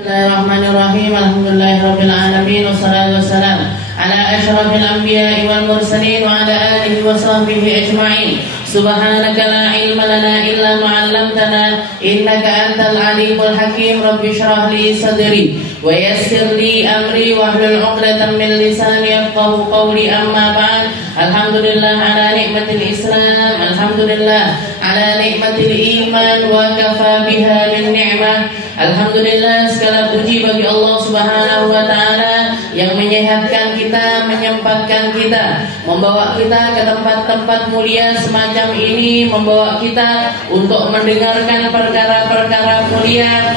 Bismillahirrahmanirrahim. Alhamdulillahirabbil alamin wassalatu wassalamu ala asyrafil anbiya'i wal mursalin wa ala alihi wa sahbihi ajma'in. Subhanaka la ilma lana illa ma 'allamtana innaka antal alimul hakim. Rabbi shrah li sadri wa yassir li amri wahlul 'uqdatam min lisani yafqahu qawli. Amma ba'd. Alhamdulillah ala nikmatil Islam, alhamdulillah ala nikmatil iman wa kafa biha min ni'mah. Alhamdulillah, segala puji bagi Allah Subhanahu wa taala yang menyehatkan kita, menyempatkan kita, membawa kita ke tempat-tempat mulia semacam ini, membawa kita untuk mendengarkan perkara-perkara mulia,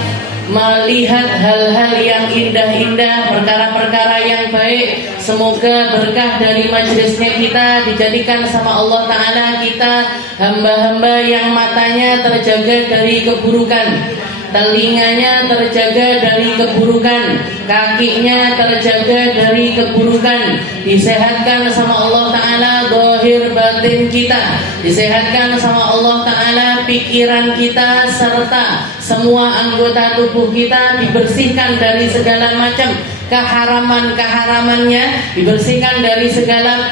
melihat hal-hal yang indah-indah, perkara-perkara yang baik. Semoga berkah dari majelisnya kita dijadikan sama Allah Ta'ala kita hamba-hamba yang matanya terjaga dari keburukan, telinganya terjaga dari keburukan, kakinya terjaga dari keburukan, disehatkan sama Allah Ta'ala zahir batin kita, disehatkan sama Allah Ta'ala pikiran kita, serta semua anggota tubuh kita dibersihkan dari segala macam keharaman-keharamannya, dibersihkan dari segala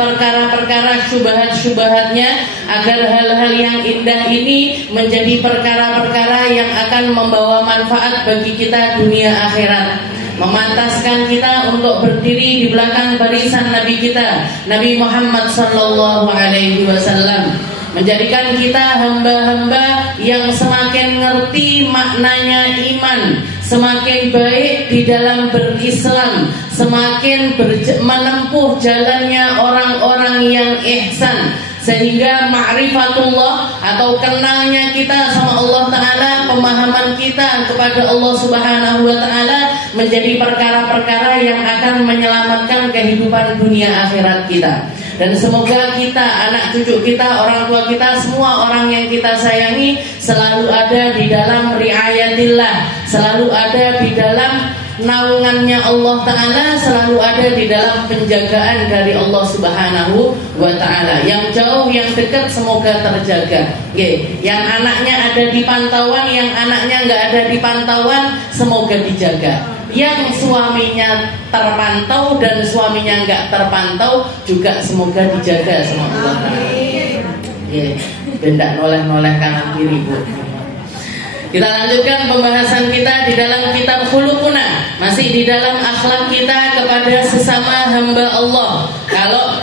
perkara-perkara syubhat-syubhatnya, agar hal-hal yang indah ini menjadi perkara-perkara yang akan membawa manfaat bagi kita dunia akhirat, memantaskan kita untuk berdiri di belakang barisan Nabi kita, Nabi Muhammad sallallahu alaihi wasallam, menjadikan kita hamba-hamba yang semakin ngerti maknanya iman, semakin baik di dalam berislam, semakin menempuh jalannya orang-orang yang ihsan, sehingga ma'rifatullah atau kenalnya kita sama Allah Ta'ala, pemahaman kita kepada Allah Subhanahu wa Ta'ala menjadi perkara-perkara yang akan menyelamatkan kehidupan dunia akhirat kita. Dan semoga kita, anak cucu kita, orang tua kita, semua orang yang kita sayangi selalu ada di dalam riayatillah, selalu ada di dalam naungannya Allah Ta'ala, selalu ada di dalam penjagaan dari Allah Subhanahu wa Ta'ala. Yang jauh, yang dekat semoga terjaga. Yang anaknya ada di pantauan, yang anaknya nggak ada di pantauan, semoga dijaga. Yang suaminya terpantau dan suaminya nggak terpantau juga semoga dijaga sama Allah Ta'ala. Tidak noleh-noleh kanan kiri, Bu. Kita lanjutkan pembahasan kita di dalam kitab Khuluquna, masih di dalam akhlak kita kepada sesama hamba Allah. Kalau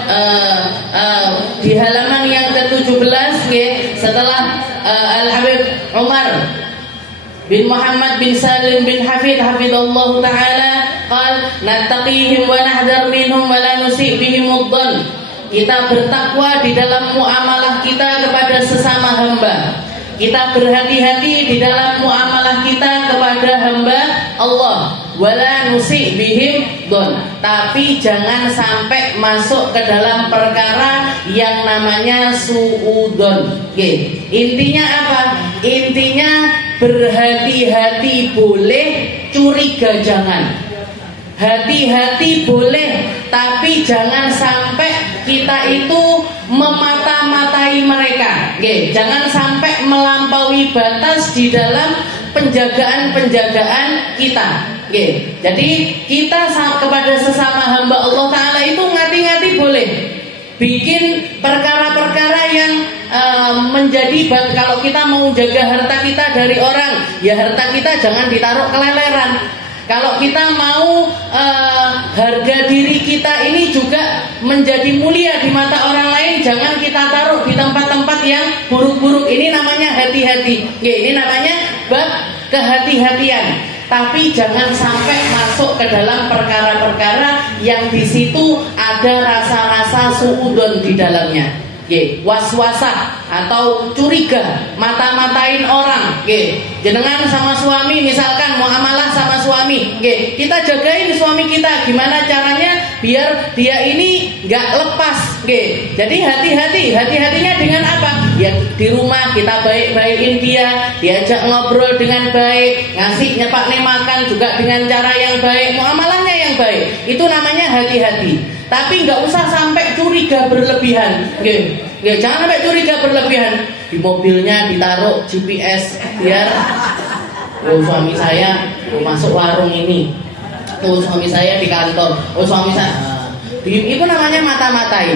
di halaman yang ke-17, setelah Al-Habib Umar bin Muhammad bin Salim bin Hafid hafidallahu ta'ala qal nattaqihim wa nahdar minhum wa la nusi' bihim udhan. Kita bertakwa di dalam muamalah kita kepada sesama hamba. Kita berhati-hati di dalam muamalah kita kepada hamba Allah. Wala nusi' bihim dhon. Tapi jangan sampai masuk ke dalam perkara yang namanya su'udon. Intinya apa? Intinya berhati-hati boleh, curiga jangan. Hati-hati boleh, tapi jangan sampai kita itu memata-matai mereka. Jangan sampai melampaui batas di dalam penjagaan-penjagaan kita. Jadi kita kepada sesama hamba Allah Ta'ala itu ngati-ngati boleh. Bikin perkara-perkara yang menjadi, kalau kita mau jaga harta kita dari orang, ya harta kita jangan ditaruh keleleran. Kalau kita mau harga diri kita ini juga menjadi mulia di mata orang lain, jangan kita taruh di tempat-tempat yang buruk-buruk. Ini namanya hati-hati. Ini namanya bab kehati-hatian. Tapi jangan sampai masuk ke dalam perkara-perkara yang di situ ada rasa-rasa suudon di dalamnya. Was-wasah atau curiga, mata-matain orang. Jenengan sama suami, misalkan muamalah sama suami, kita jagain suami kita gimana caranya biar dia ini nggak lepas. Jadi hati-hatinya dengan apa? Ya di rumah kita baik-baikin dia, diajak ngobrol dengan baik, ngasih nyepaknya makan juga dengan cara yang baik, muamalahnya yang baik. Itu namanya hati-hati. Tapi nggak usah sampai curiga berlebihan. Jangan sampai curiga berlebihan. Di mobilnya ditaruh GPS biar suami saya masuk warung ini, suami saya di kantor, suami saya itu namanya mata-matai.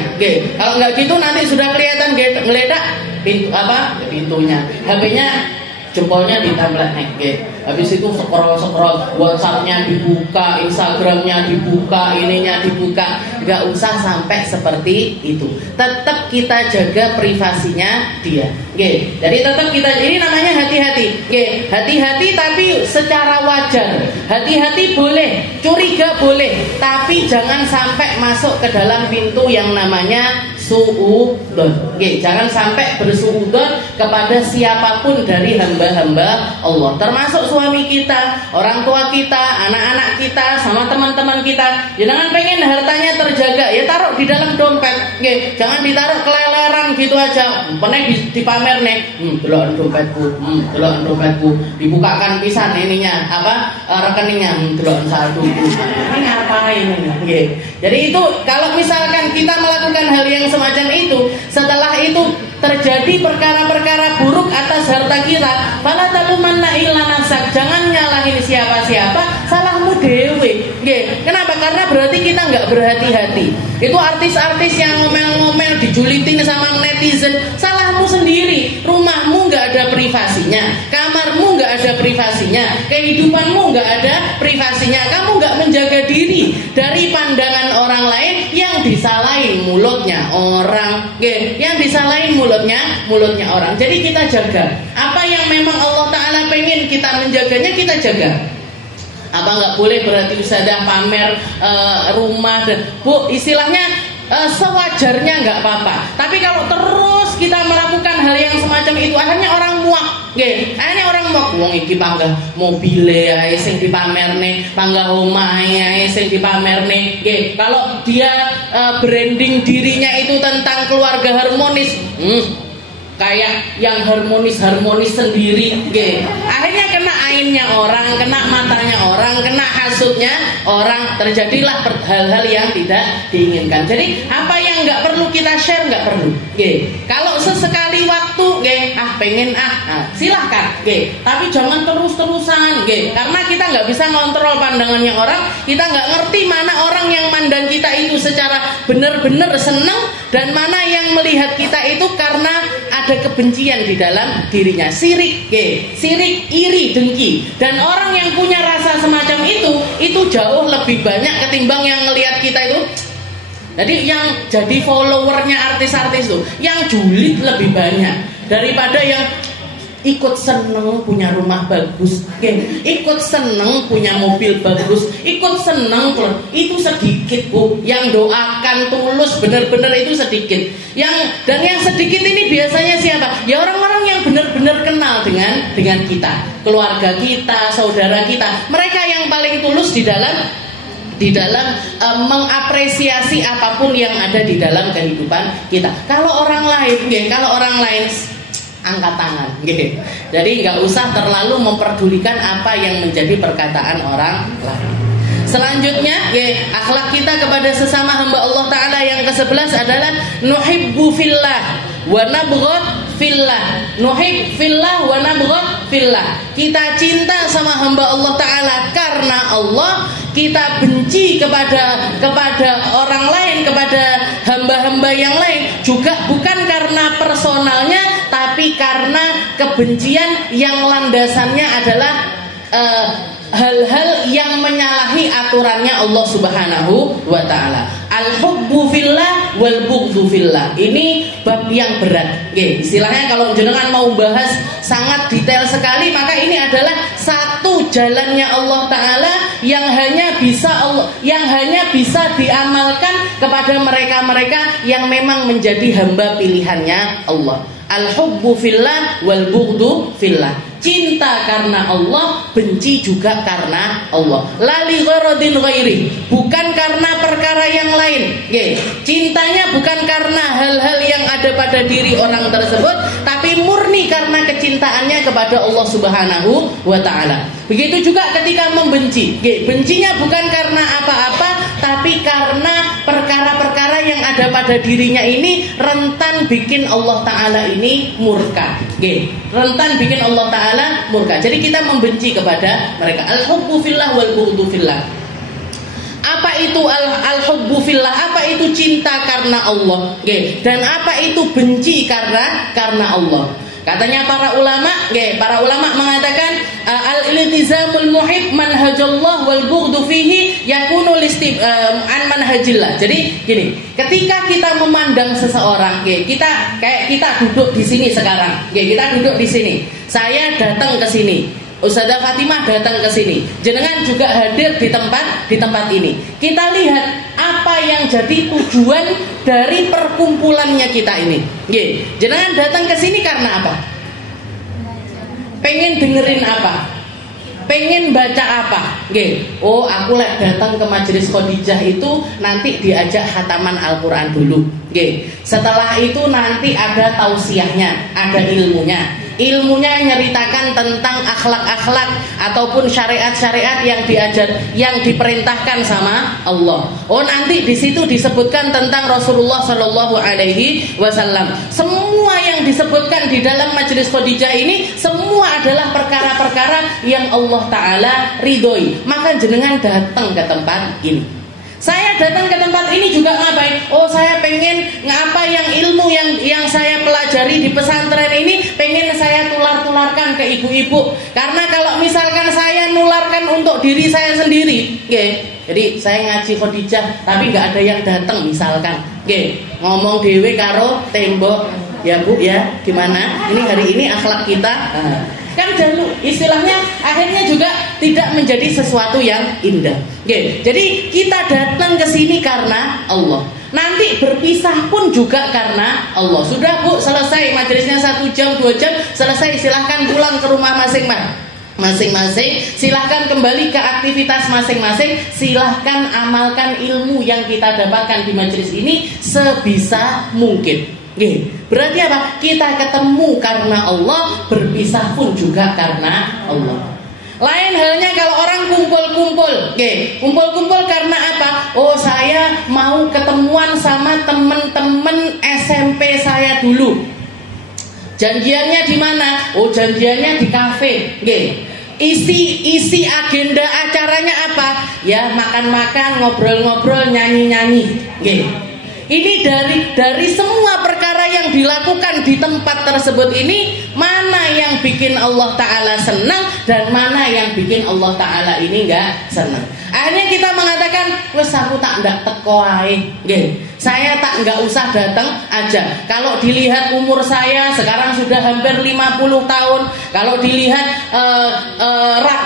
Kalau nggak gitu nanti sudah kelihatan meledak pintunya, HP-nya jempolnya ditempel habis itu scroll WhatsApp-nya dibuka, Instagram-nya dibuka, ininya dibuka. Nggak usah sampai seperti itu. Tetap kita jaga privasinya dia. Jadi tetap kita, ini namanya hati-hati. Hati-hati tapi secara wajar. Hati-hati boleh, curiga boleh, tapi jangan sampai masuk ke dalam pintu yang namanya suudzon. Jangan sampai bersuudzon kepada siapapun dari hamba-hamba Allah, termasuk suami kita, orang tua kita, anak-anak kita, sama teman-teman kita. Jangan pengen hartanya terjaga, ya taruh di dalam dompet. Jangan ditaruh keleleran gitu aja. Pernah dipamer nih, delokan dompetku, dibukakan pisan ininya, rekeningnya, delokan saldoku. Ini ngapain ini? Jadi itu kalau misalkan kita melakukan hal yang semacam itu, setelah itu terjadi perkara-perkara buruk atas harta kita, fala talumanna illa nafsak, jangan nyalahin siapa-siapa, salahmu dewe. Kenapa? Karena berarti kita nggak berhati-hati. Itu artis-artis yang ngomel-ngomel dijulitin sama netizen, salahmu sendiri. Rumahmu nggak ada privasinya, kamarmu nggak ada privasinya, kehidupanmu nggak ada privasinya. Kamu nggak menjaga diri dari pandangan orang lain, yang disalahin mulutnya orang, yang disalahin mulutnya orang. Jadi kita jaga apa yang memang Allah Ta'ala pengen kita menjaganya, kita jaga. Apa nggak boleh berarti usaha pamer rumah dan bu, istilahnya sewajarnya nggak apa-apa. Tapi kalau terus kita melakukan hal yang semacam itu, akhirnya orang muak. Akhirnya orang muak. Wong iki panggah mobile ae sing dipamerne, panggah omahe ae sing dipamerne. Kalau dia branding dirinya itu tentang keluarga harmonis, kayak yang harmonis sendiri. Akhirnya kena ainnya orang, kena matanya orang, kena hasutnya orang, terjadilah hal-hal yang tidak diinginkan. Jadi apa yang nggak perlu kita share nggak perlu. Kalau sesekali waktu, pengen silahkan. Tapi jangan terus-terusan. Karena kita nggak bisa kontrol pandangannya orang, kita nggak ngerti mana orang yang mandang kita itu secara benar-benar senang dan mana yang melihat kita itu karena ada kebencian di dalam dirinya. Sirik, iri, dengki. Dan orang yang punya rasa semacam itu jauh lebih banyak ketimbang yang ngelihat kita itu. Jadi yang jadi followernya artis-artis itu, yang julid lebih banyak daripada yang ikut seneng punya rumah bagus, ikut seneng punya mobil bagus, ikut seneng itu sedikit bu. Yang doakan tulus benar-benar itu sedikit. Dan yang sedikit ini biasanya siapa? Ya orang-orang yang benar-benar kenal dengan kita, keluarga kita, saudara kita. Mereka yang paling tulus di dalam mengapresiasi apapun yang ada di dalam kehidupan kita. Kalau orang lain angkat tangan, Jadi nggak usah terlalu memperdulikan apa yang menjadi perkataan orang lain. Selanjutnya, akhlak kita kepada sesama hamba Allah Ta'ala yang ke-11 adalah nuhibbu fillah wa nabghad fillah. Nuhib fillah wa nabghad fillah. Kita cinta sama hamba Allah Ta'ala karena Allah, kita benci kepada orang lain, kepada hamba-hamba yang lain juga bukan karena personalnya, tapi karena kebencian yang landasannya adalah hal-hal yang menyalahi aturannya Allah Subhanahu wa Ta'ala. Al-hubbu fillah wal bughdhu fillah. Ini bab yang berat. Istilahnya kalau jenengan mau bahas sangat detail sekali, maka ini adalah satu jalannya Allah Ta'ala yang hanya bisa diamalkan kepada mereka-mereka yang memang menjadi hamba pilihannya Allah. Al-hubbu fillah wal bughdhu fillah. Cinta karena Allah, benci juga karena Allah. La li gharadin ghairi, bukan karena perkara yang lain. Cintanya bukan karena hal-hal yang ada pada diri orang tersebut, tapi murni karena kecintaannya kepada Allah Subhanahu wa Ta'ala. Begitu juga ketika membenci. Bencinya bukan karena apa-apa, tapi karena perkara-perkara yang ada pada dirinya ini rentan bikin Allah Ta'ala ini murka. Rentan bikin Allah Ta'ala murka. Jadi kita membenci kepada mereka. Al-hubbu fillah wal bughdu fillah. Apa itu al-hubbu fillah? Apa itu cinta karena Allah? Dan apa itu benci karena Allah? Katanya para ulama mengatakan al-iltizamul muhib manhajallah wal bughdu fihi yakunu an manhajillah. Jadi gini, ketika kita memandang seseorang, kita duduk di sini sekarang, kita duduk di sini. Saya datang ke sini. Ustazah Fatimah datang ke sini. Jenengan juga hadir di tempat ini. Kita lihat apa yang jadi tujuan dari perkumpulannya kita ini. Jenengan datang ke sini karena apa? Pengen dengerin apa? Pengen baca apa? Oh, aku datang ke majelis Khadijah itu nanti diajak khataman Al-Quran dulu. Setelah itu nanti ada tausiahnya, ada ilmunya. Ilmunya nyeritakan tentang akhlak-akhlak ataupun syariat-syariat yang diperintahkan sama Allah. Oh, nanti di situ disebutkan tentang Rasulullah Shallallahu Alaihi Wasallam. Semua yang disebutkan di dalam majelis Khadijah ini semua adalah perkara-perkara yang Allah Ta'ala ridhoi. Maka jenengan datang ke tempat ini. Saya datang ke tempat ini juga ngapain? Oh, saya pengen ngapa yang ilmu yang saya pelajari di pesantren ini pengen saya tularkan ke ibu-ibu. Karena kalau misalkan saya nularkan untuk diri saya sendiri, jadi saya ngaji Khadijah tapi nggak ada yang datang misalkan, ngomong dewe karo tembok, ya Bu ya, gimana? Ini hari ini akhlak kita. Kan jaluk istilahnya akhirnya juga tidak menjadi sesuatu yang indah. Jadi kita datang ke sini karena Allah. Nanti berpisah pun juga karena Allah. Sudah Bu, selesai majelisnya 1 jam 2 jam selesai, silahkan pulang ke rumah masing-masing. Silahkan kembali ke aktivitas masing-masing. Silahkan amalkan ilmu yang kita dapatkan di majelis ini sebisa mungkin. Berarti apa? Kita ketemu karena Allah, berpisah pun juga karena Allah. Lain halnya kalau orang kumpul-kumpul. Kumpul-kumpul karena apa? Oh, saya mau ketemuan sama teman-teman SMP saya dulu. Janjiannya di mana? Oh, janjiannya di kafe. Isi agenda acaranya apa? Ya, makan-makan, ngobrol-ngobrol, nyanyi-nyanyi. Ini dari semua perkara yang dilakukan di tempat tersebut ini, mana yang bikin Allah Ta'ala senang dan mana yang bikin Allah Ta'ala ini enggak senang. Akhirnya kita mengatakan, wes aku tak ndak teko ae. Saya tak nggak usah datang aja. Kalau dilihat umur saya sekarang sudah hampir 50 tahun. Kalau dilihat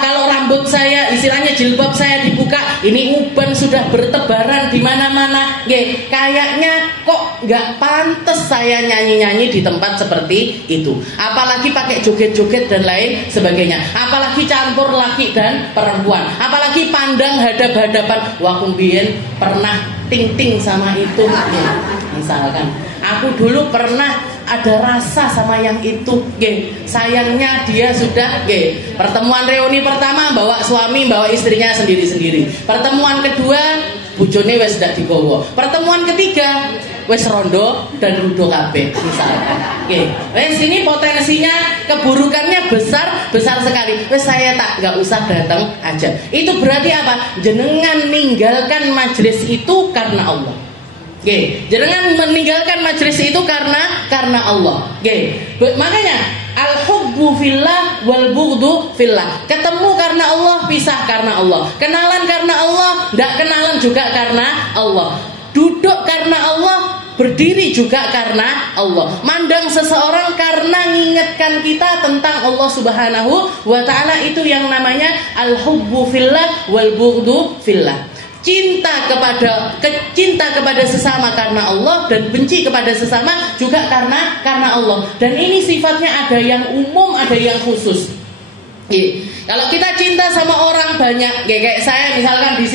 kalau rambut saya, istilahnya jilbab saya dibuka, ini uban sudah bertebaran di mana-mana. Kayaknya kok nggak pantas saya nyanyi-nyanyi di tempat seperti itu. Apalagi pakai joget-joget dan lain sebagainya. Apalagi campur laki dan perempuan. Apalagi pandang hadap-hadapan. Wah, kumbien pernah ting-ting sama itu, misalkan aku dulu pernah ada rasa sama yang itu, sayangnya dia sudah, pertemuan reuni pertama bawa suami, bawa istrinya sendiri-sendiri. Pertemuan kedua bojone wis ndak digowo. Pertemuan ketiga wis rondo dan rudo kabeh, misalkan. Wis ini potensinya keburukannya besar sekali. Wis saya nggak usah datang aja. Itu berarti apa? Jenengan meninggalkan majelis itu karena Allah. Jenengan meninggalkan majelis itu karena Allah. Makanya al-hubbu fillah wal bughdu fillah. Ketemu karena Allah, pisah karena Allah. Kenalan karena Allah, ndak kenalan juga karena Allah. Duduk karena Allah, berdiri juga karena Allah. Mandang seseorang karena ngingetkan kita tentang Allah Subhanahu wa ta'ala. Itu yang namanya al-hubbu fillah wal bughdu fillah. Cinta kepada sesama karena Allah dan benci kepada sesama juga karena Allah. Dan ini sifatnya ada yang umum, ada yang khusus. Kalau kita cinta sama orang banyak, kayak saya misalkan di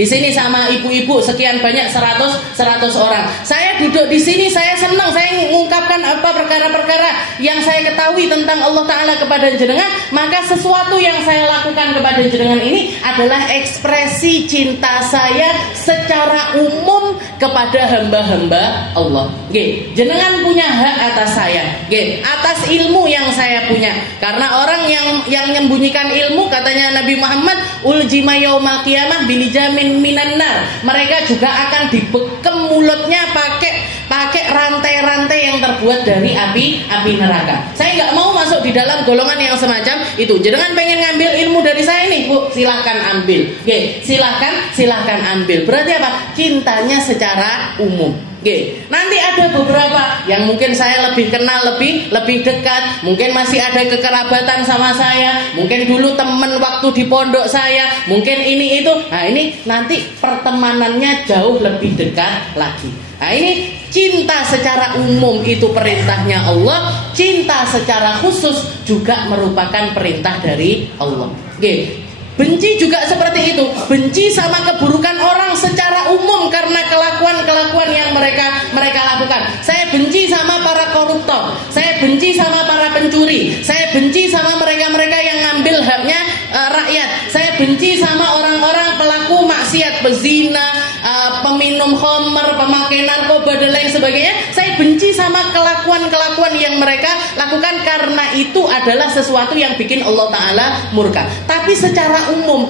sini sama ibu-ibu sekian banyak 100 orang. Saya duduk di sini, saya senang, saya mengungkapkan apa perkara-perkara yang saya ketahui tentang Allah Ta'ala kepada jenengan. Maka sesuatu yang saya lakukan kepada jenengan ini adalah ekspresi cinta saya secara umum kepada hamba-hamba Allah. Nggih, jenengan punya hak atas saya, nggih, atas ilmu yang saya punya. Karena orang yang menyembunyikan ilmu, katanya Nabi Muhammad, uljima yaumal qiyamah bilijamin minan nar. Mereka juga akan dibekem mulutnya pakai rantai-rantai yang terbuat dari api neraka. Saya nggak mau masuk di dalam golongan yang semacam itu. Jenengan pengen ngambil ilmu dari saya nih, Bu, silahkan ambil. Oke, silahkan ambil. Berarti apa? Cintanya secara umum. Oke, nanti ada beberapa yang mungkin saya lebih kenal, lebih dekat, mungkin masih ada kekerabatan sama saya, mungkin dulu teman waktu di pondok saya, mungkin ini itu. Nah, ini nanti pertemanannya jauh lebih dekat lagi. Nah, ini cinta secara umum itu perintahnya Allah, cinta secara khusus juga merupakan perintah dari Allah. Oke. Benci juga seperti itu. Benci sama keburukan orang secara umum karena kelakuan-kelakuan yang mereka lakukan. Saya benci sama para koruptor, saya benci sama para pencuri, saya benci sama mereka-mereka yang ngambil haknya rakyat. Saya benci sama orang-orang pelaku maksiat, pezina, peminum khamr, pemakai narkoba dan lain sebagainya. Saya benci sama kelakuan-kelakuan yang mereka lakukan karena itu adalah sesuatu yang bikin Allah Ta'ala murka. Tapi secara umum,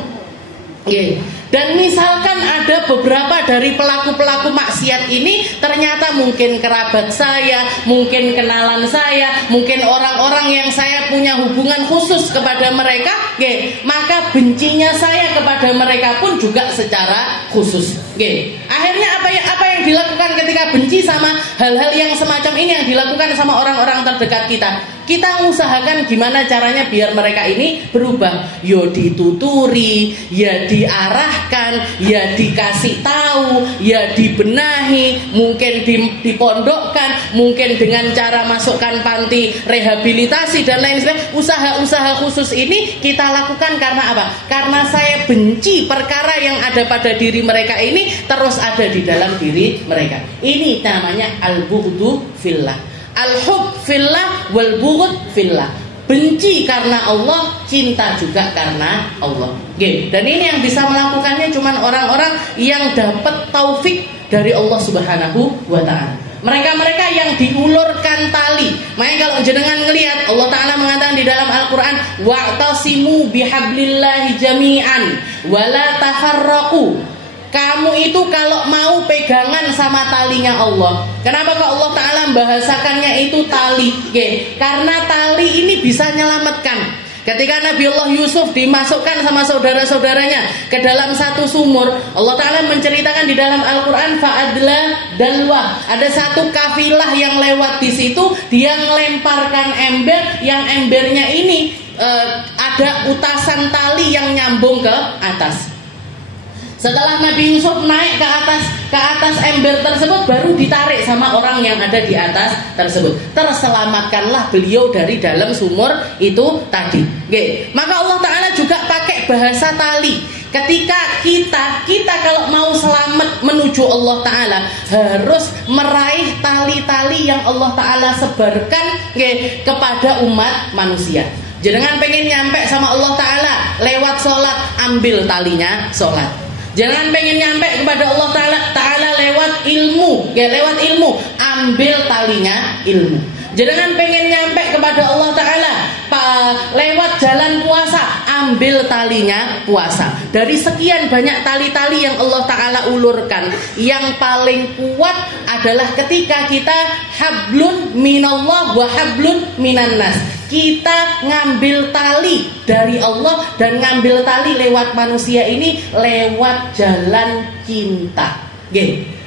dan misalkan ada beberapa dari pelaku-pelaku maksiat ini ternyata mungkin kerabat saya, mungkin kenalan saya, mungkin orang-orang yang saya punya hubungan khusus kepada mereka, maka bencinya saya kepada mereka pun juga secara khusus. Akhirnya apa yang dilakukan ketika benci sama hal-hal yang semacam ini yang dilakukan sama orang-orang terdekat kita? Kita usahakan gimana caranya biar mereka ini berubah. Ya dituturi, ya diarahkan, ya dikasih tahu, ya dibenahi, mungkin dipondokkan, mungkin dengan cara masukkan panti rehabilitasi dan lain sebagainya. Usaha-usaha khusus ini kita lakukan karena apa? Karena saya benci perkara yang ada pada diri mereka ini terus ada di dalam diri mereka. Ini namanya al-bughdu fillah. Al-hub fillah wal bughd fillah. Benci karena Allah, cinta juga karena Allah. Dan ini yang bisa melakukannya cuma orang-orang yang dapat taufik dari Allah Subhanahu wa Ta'ala. Mereka-mereka yang diulurkan tali. Makanya kalau jenengan ngelihat Allah Ta'ala mengatakan di dalam Al-Quran, wa'tasimu bihablillahi jami'an wala tafarraqu. Kamu itu kalau mau pegangan sama talinya Allah. Kenapa kok Allah Ta'ala membahasakannya itu tali? Karena tali ini bisa menyelamatkan. Ketika Nabi Allah Yusuf dimasukkan sama saudara-saudaranya ke dalam satu sumur, Allah Ta'ala menceritakan di dalam Al-Quran, fa'adla dalwah. Ada satu kafilah yang lewat di situ, dia melemparkan ember, yang embernya ini ada utasan tali yang nyambung ke atas. Setelah Nabi Yusuf naik ke atas ember tersebut, baru ditarik sama orang yang ada di atas tersebut. Terselamatkanlah beliau dari dalam sumur itu tadi. Maka Allah Ta'ala juga pakai bahasa tali. Ketika kita kalau mau selamat menuju Allah Ta'ala, harus meraih tali-tali yang Allah Ta'ala sebarkan kepada umat manusia. Jangan pengen nyampe sama Allah Ta'ala lewat sholat, ambil talinya sholat. Jangan pengen nyampe kepada Allah Ta'ala lewat ilmu, ambil talinya ilmu. Jangan pengen nyampe kepada Allah Ta'ala lewat jalan puasa, ambil talinya puasa. Dari sekian banyak tali-tali yang Allah Ta'ala ulurkan, yang paling kuat adalah ketika kita hablun minallah wa hablun minannas. Kita ngambil tali dari Allah dan ngambil tali lewat manusia ini lewat jalan cinta.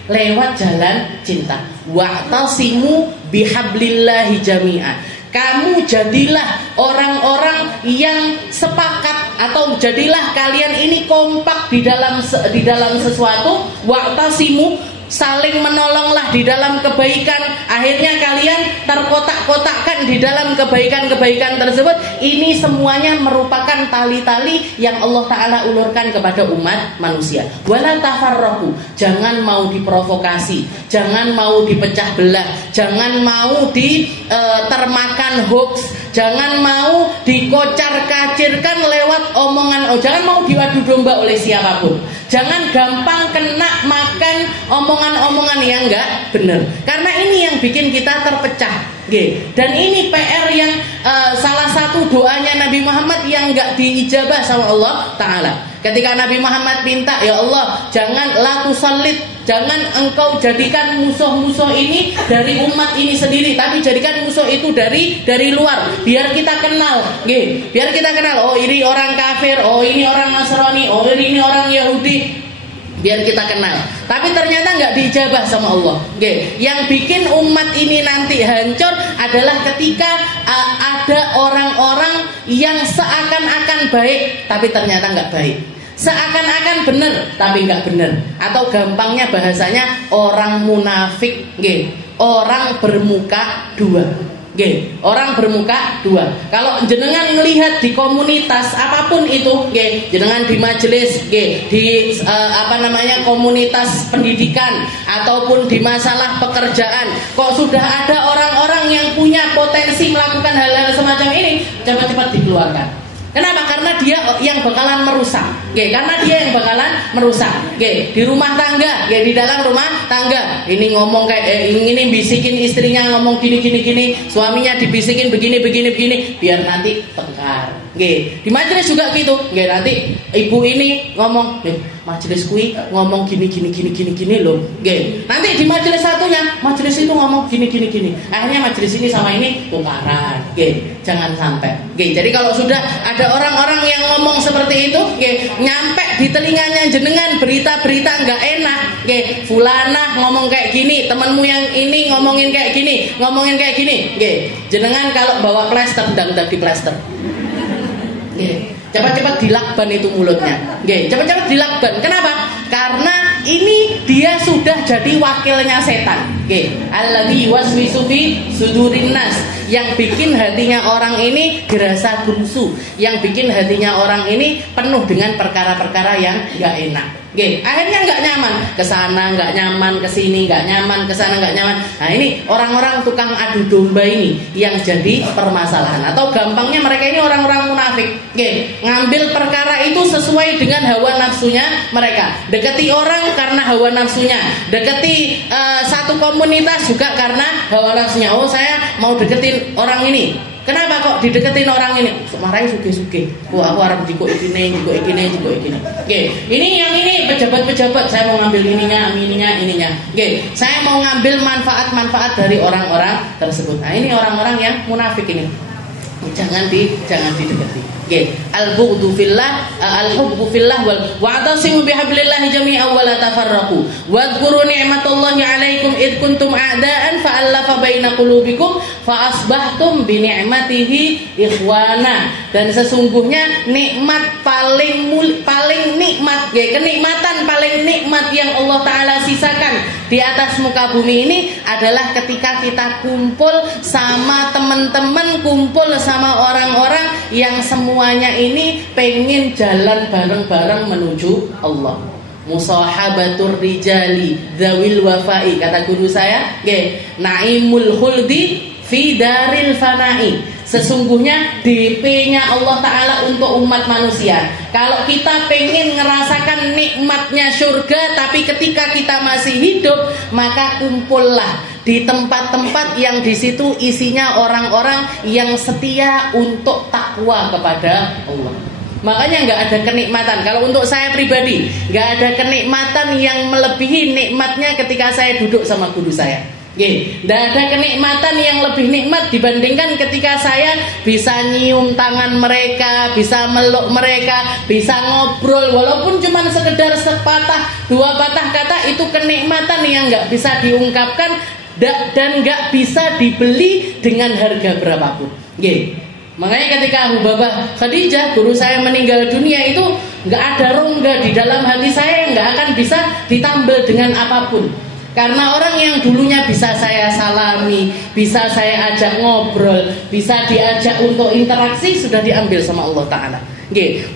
Lewat jalan cinta. Wa'tasimu bihablillahi jami'an. Kamu jadilah orang-orang yang sepakat, atau jadilah kalian ini kompak di dalam sesuatu. Wa'tasimu, saling menolonglah di dalam kebaikan. Akhirnya kalian terkotak-kotakkan di dalam kebaikan-kebaikan tersebut. Ini semuanya merupakan tali-tali yang Allah Ta'ala ulurkan kepada umat manusia. Wala tafarraqu, jangan mau diprovokasi, jangan mau dipecah belah, jangan mau termakan hoax, jangan mau dikocar-kacirkan lewat omongan, jangan mau diadu domba oleh siapapun. Jangan gampang kena makan omongan-omongan yang enggak benar. Karena ini yang bikin kita terpecah. Dan ini PR yang salah satu doanya Nabi Muhammad yang enggak diijabah sama Allah Ta'ala. Ketika Nabi Muhammad minta, ya Allah, jangan la tusallit, jangan engkau jadikan musuh-musuh ini dari umat ini sendiri, tapi jadikan musuh itu dari luar, biar kita kenal, biar kita kenal. Oh, ini orang kafir, oh ini orang Nasrani, oh ini orang Yahudi, biar kita kenal. Tapi ternyata nggak diijabah sama Allah. Yang bikin umat ini nanti hancur adalah ketika ada orang-orang yang seakan-akan baik tapi ternyata nggak baik, seakan-akan benar tapi nggak benar, atau gampangnya bahasanya orang munafik, orang bermuka dua. Orang bermuka dua. Kalau jenengan melihat di komunitas apapun itu, jenengan di majelis, di komunitas pendidikan ataupun di masalah pekerjaan, kok sudah ada orang-orang yang punya potensi melakukan hal-hal semacam ini, cepat-cepat dikeluarkan. Kenapa? Karena dia yang bakalan merusak. Karena dia yang bakalan merusak. Di rumah tangga, di dalam rumah tangga. Ini ngomong kayak ini bisikin istrinya ngomong gini, suaminya dibisikin begini, biar nanti tengkar. Di majelis juga gitu. Nanti ibu ini ngomong, majelis kui ngomong gini loh. Nanti di majelis satunya, majelis itu ngomong gini. Akhirnya majelis ini sama ini tukaran. Jangan sampai. Jadi kalau sudah ada orang-orang yang ngomong seperti itu, nyampe di telinganya jenengan berita-berita nggak enak, fulanah ngomong kayak gini, temanmu yang ini ngomongin kayak gini, jenengan kalau bawa plester, ndang-ndang di plester. Cepat-cepat dilakban itu mulutnya. Cepat-cepat dilakban. Kenapa? Karena ini dia sudah jadi wakilnya setan. Alladzi waswisu fi sudurin nas, yang bikin hatinya orang ini gerasa gumsu, yang bikin hatinya orang ini penuh dengan perkara-perkara yang enggak enak. Akhirnya nggak nyaman, kesana nggak nyaman, kesini nggak nyaman, kesana nggak nyaman. Nah ini orang-orang tukang adu domba ini yang jadi permasalahan. Atau gampangnya mereka ini orang-orang munafik. Ngambil perkara itu sesuai dengan hawa nafsunya mereka. Deketi orang karena hawa nafsunya, deketi satu komunitas juga karena hawa nafsunya. Oh, saya mau deketin orang ini. Kenapa kok dideketin orang ini? Marahin suge-suge. Wah, aku harap jiko ikine. Ini yang ini pejabat-pejabat, saya mau ngambil ininya. Saya mau ngambil manfaat-manfaat dari orang-orang tersebut. Nah, ini orang-orang yang munafik ini. Jangan didekati. Al-bughdu fillah, al-hubbu fillah wa'tasimu bihablillahi jami'an wa la tafarraqu. Wadhkuru ni'matallahi 'alaikum id kuntum a'daan fa'alafa baina qulubikum fa asbahtum bi ni'matihi ikhwana. Dan sesungguhnya nikmat paling nikmat, kenikmatan paling nikmat yang Allah Ta'ala sisakan di atas muka bumi ini adalah ketika kita kumpul sama teman-teman, kumpul sama orang-orang yang semuanya ini pengen jalan bareng-bareng menuju Allah. Musahabatur rijali dzawil wafai, kata guru saya, naimul khuldi fi daril fana'i. Sesungguhnya DP-nya Allah Ta'ala untuk umat manusia. Kalau kita pengen ngerasakan nikmatnya surga, tapi ketika kita masih hidup, maka kumpullah di tempat-tempat yang di situ isinya orang-orang yang setia untuk takwa kepada Allah. Makanya nggak ada kenikmatan. Kalau untuk saya pribadi, nggak ada kenikmatan yang melebihi nikmatnya ketika saya duduk sama guru saya. Tidak ada kenikmatan yang lebih nikmat dibandingkan ketika saya bisa nyium tangan mereka, bisa meluk mereka, bisa ngobrol walaupun cuma sekedar sepatah dua patah kata. Itu kenikmatan yang nggak bisa diungkapkan dan nggak bisa dibeli dengan harga berapapun. Makanya ketika Hubabah Khadijah, guru saya, meninggal dunia, itu nggak ada rongga di dalam hati saya yang nggak akan bisa ditambal dengan apapun. Karena orang yang dulunya bisa saya salami, bisa saya ajak ngobrol, bisa diajak untuk interaksi, sudah diambil sama Allah Ta'ala.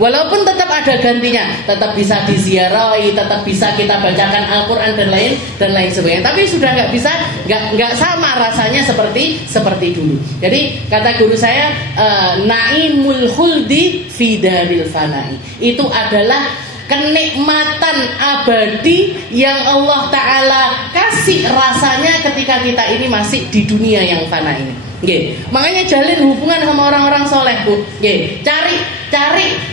Walaupun tetap ada gantinya, tetap bisa diziarahi, tetap bisa kita bacakan Al-Quran dan lain sebagainya. Tapi sudah nggak sama rasanya seperti dulu. Jadi kata guru saya, naimul khuldi fi daril fanai, itu adalah kenikmatan abadi yang Allah Ta'ala kasih rasanya ketika kita ini masih di dunia yang fana ini. Makanya jalin hubungan sama orang-orang soleh, Bu. Cari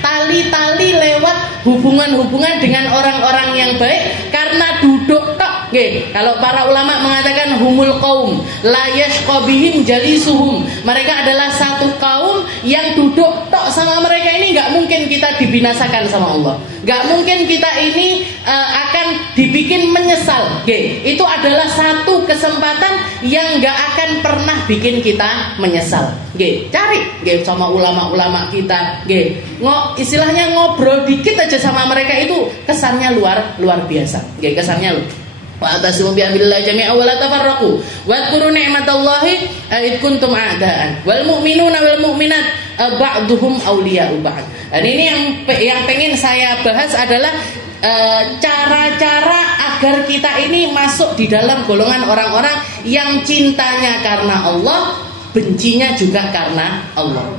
tali-tali lewat hubungan-hubungan dengan orang-orang yang baik. Karena duduk tok. Kalau para ulama mengatakan humul qaum la yashqa bihim jalisuhum, mereka adalah satu kaum yang duduk tok sama mereka ini nggak mungkin kita dibinasakan sama Allah. Nggak mungkin kita ini akan dibikin menyesal. Itu adalah satu kesempatan yang nggak akan pernah bikin kita menyesal. Cari sama ulama-ulama kita. Istilahnya ngobrol dikit aja sama mereka itu kesannya luar biasa. Kesannya wa atasimu bi amrillah jami'a wa la tafarraqu wa dzkuru ni'matallahi id kuntum a'daan wal mu'minuna wal mu'minat ba'duhum awliya'u ba'd. Dan ini yang pengen saya bahas adalah cara-cara agar kita ini masuk di dalam golongan orang-orang yang cintanya karena Allah, bencinya juga karena Allah.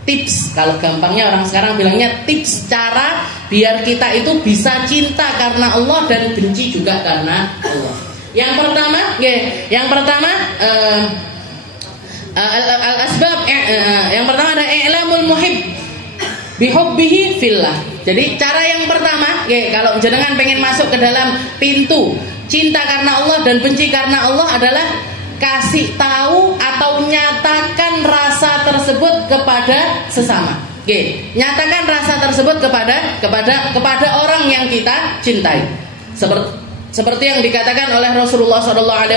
Tips, kalau gampangnya orang sekarang bilangnya tips cara biar kita itu bisa cinta karena Allah dan benci juga karena Allah. Yang pertama al-asbab, yang pertama ada i'lamul muhib bihubbihi fillah. Jadi cara yang pertama, kalau jenengan pengen masuk ke dalam pintu cinta karena Allah dan benci karena Allah adalah kasih tahu atau nyatakan rasa tersebut kepada sesama. Nyatakan rasa tersebut kepada orang yang kita cintai. Seperti yang dikatakan oleh Rasulullah SAW.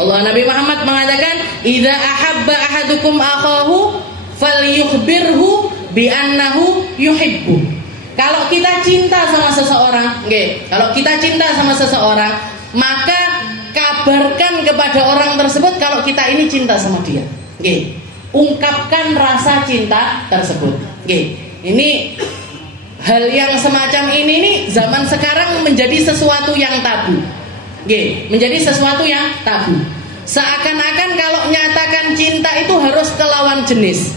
Allah Nabi Muhammad mengatakan, "Idza ahabba ahadukum akhahu falyukhbirhu bi annahu yuhibbu." Kalau kita cinta sama seseorang, maka kabarkan kepada orang tersebut kalau kita ini cinta sama dia. Ungkapkan rasa cinta tersebut. Ini hal yang semacam ini zaman sekarang menjadi sesuatu yang tabu. Menjadi sesuatu yang tabu. Seakan-akan kalau nyatakan cinta itu harus ke lawan jenis.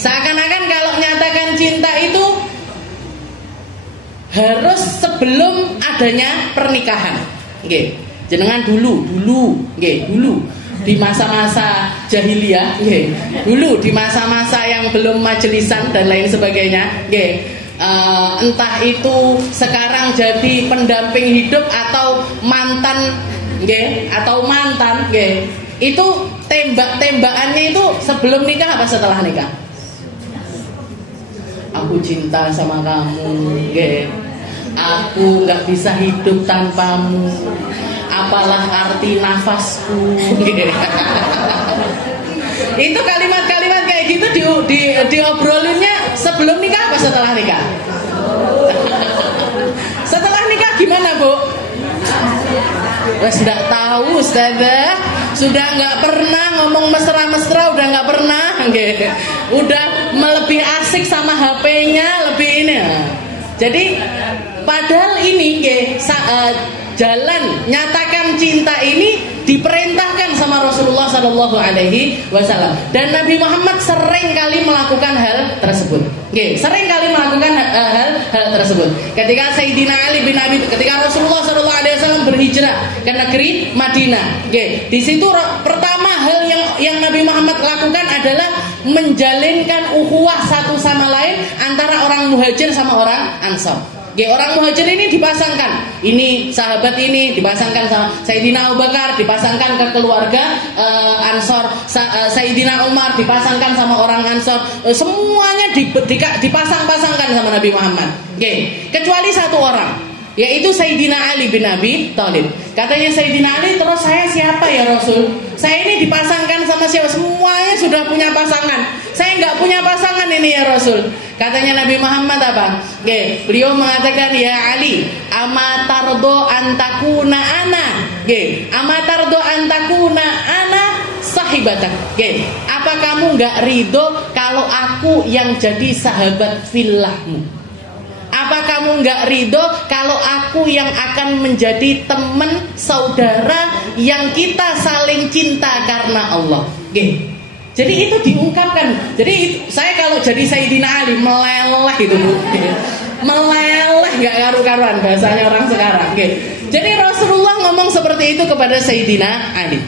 Seakan-akan kalau nyatakan cinta itu harus sebelum adanya pernikahan. Jenengan dulu di masa-masa jahiliyah, dulu di masa-masa yang belum majelisan dan lain sebagainya, entah itu sekarang jadi pendamping hidup atau mantan, itu tembak-tembakannya itu sebelum nikah apa setelah nikah? Aku cinta sama kamu, aku nggak bisa hidup tanpamu. Apalah arti nafasku. Itu kalimat-kalimat kayak gitu diobrolinnya sebelum nikah apa setelah nikah? Setelah nikah gimana, Bu? Wes nggak tahu, Ustazah. Sudah nggak pernah ngomong mesra-mesra, udah nggak pernah. Udah lebih asik sama HP-nya, lebih ini. Jadi padahal ini jalan nyatakan cinta ini diperintahkan sama Rasulullah Sallallahu Alaihi Wasallam, dan Nabi Muhammad sering kali melakukan hal tersebut. Sering kali melakukan hal tersebut. Ketika Sayyidina Ali bin Abi, ketika Rasulullah Sallallahu Alaihi Wasallam berhijrah ke negeri Madinah, di situ pertama hal yang Nabi Muhammad lakukan adalah menjalinkan ukhuwah satu sama lain antara orang Muhajir sama orang Ansor. Orang Muhajir ini dipasangkan, ini sahabat ini dipasangkan sama Sayyidina Abu Bakar, dipasangkan ke keluarga Ansor, Sayyidina Umar dipasangkan sama orang Ansor, semuanya dipasang-pasangkan sama Nabi Muhammad. Kecuali satu orang, yaitu Sayyidina Ali bin Abi Thalib. Katanya Sayyidina Ali, terus saya siapa ya Rasul? Saya ini dipasangkan sama siapa? Semuanya sudah punya pasangan. Saya nggak punya pasangan ini ya Rasul. Katanya Nabi Muhammad apa? Beliau mengatakan, ya Ali, amatardo antakuna ana. Amatardo antakuna ana sahibatak. Apa kamu nggak ridho kalau aku yang jadi sahabat fillahmu? Apa kamu nggak ridho kalau aku yang akan menjadi teman saudara yang kita saling cinta karena Allah? Jadi itu diungkapkan. Jadi saya kalau jadi Sayyidina Ali meleleh itu, meleleh nggak karu-karuan bahasanya orang sekarang. Jadi Rasulullah ngomong seperti itu kepada Sayyidina Ali.